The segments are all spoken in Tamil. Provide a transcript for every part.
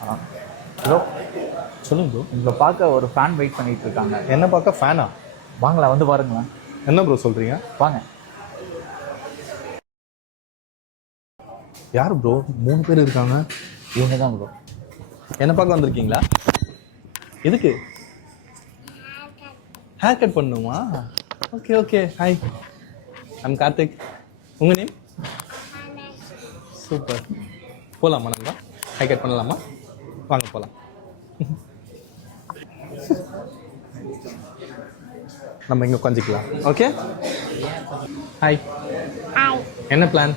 ஹலோ, சொல்லுங்க ப்ரோ. உங்களை பார்க்க ஒரு ஃபேன் வெயிட் பண்ணிட்டு இருக்காங்க. என்ன பார்க்க ஃபேனா? வாங்களா, வந்து பாருங்களேன். என்ன ப்ரோ சொல்கிறீங்க? வாங்க. யார் ப்ரோ? 3 பேர் இருக்காங்க. இவங்க தான் ப்ரோ. என்ன பார்க்க வந்திருக்கீங்களா? எதுக்கு? ஹேர் கட் பண்ணணுமா? Okay okay. Hi, I'm Karthik. உங்கள் நேம்? சூப்பர். போகலாமா? நம்ம ஹேர் கட் பண்ணலாமா? வாங்க போகலாம். நம்ம இங்கே உட்காந்துக்கலாம். ஓகே. ஹாய். ஹாய். என்ன பிளான்?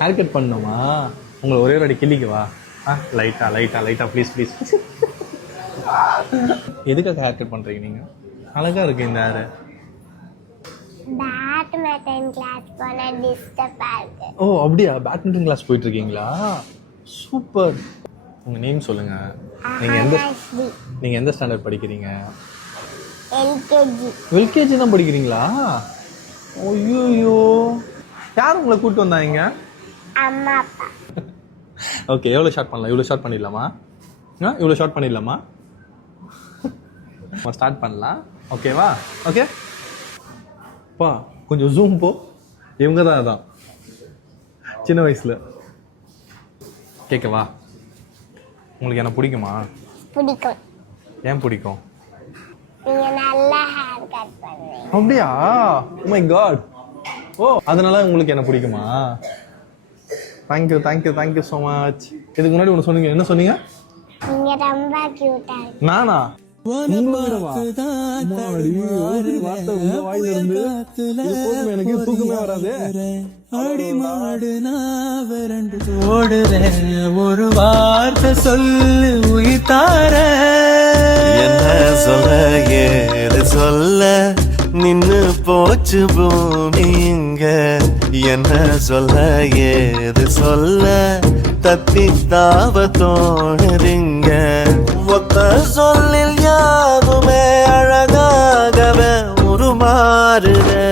ஹேர் கட் பண்ணணுமா? உங்களை ஒரே ஒரு அடி கிள்ளிக்குவா? லைட்டா ப்ளீஸ் ப்ளீஸ். எதுக்காக ஹேர் கட் பண்ணுறீங்க நீங்கள்? அழகாக இருக்கு இந்த ஹேரு. பேட்மிண்டன் கிளாஸ் போன டிஸ்டர்பா இருக்கு. ஓ அப்படியா? பேட்மிண்டன் கிளாஸ் போயிட்டு இருக்கீங்களா? சூப்பர். உங்கள் நேம் சொல்லுங்கள். நீங்கள் எந்த ஸ்டாண்டர்ட் படிக்கிறீங்க? எல்கேஜி. எல்கேஜி தான் படிக்கிறீங்களா? ஐயோ, யார் உங்களை கூப்பிட்டு வந்தாங்க? அம்மா அப்பா. ஓகே, எவ்வளோ ஷார்ட் பண்ணலாம்? இவ்வளோ ஷார்ட் பண்ணிடலாமா? இவ்வளோ ஷார்ட் பண்ணிடலாமா? நம்ம ஸ்டார்ட் பண்ணலாம். ஓகேவா? ஓகே பா, கொஞ்சம் ஜூம் போ. இவங்க தான் அதான் சின்ன வயசில். கேட்கவா? உங்களுக்கு என்ன பிடிக்குமா? பிடிக்கும். ஏன் பிடிக்கும்? நீங்க நல்லா ஹேர் கட் பண்ணுவீங்க. அப்படியா? Oh my God. ஓ, அதனால உங்களுக்கு என்ன பிடிக்குமா? Thank you so much. இதுக்கு முன்னாடி ஒன்று சொன்னீங்க. என்ன சொன்னீங்க? நீங்க ரொம்ப கியூட்டா இருக்கு. நானா? எனக்கு தூக்கமே வராது. ஒரு வார்த்தை சொல்லு உயிர்த்தார. என்ன சொல்ல ஏது சொல்ல நின்னு போச்சு பூமி இங்க. என்ன சொல்ல ஏது சொல்ல தத்தி தாவ தோணுதிங்க. ஒத்த சொல்லில் யாருமே அழகாகவே உருமாறுதே.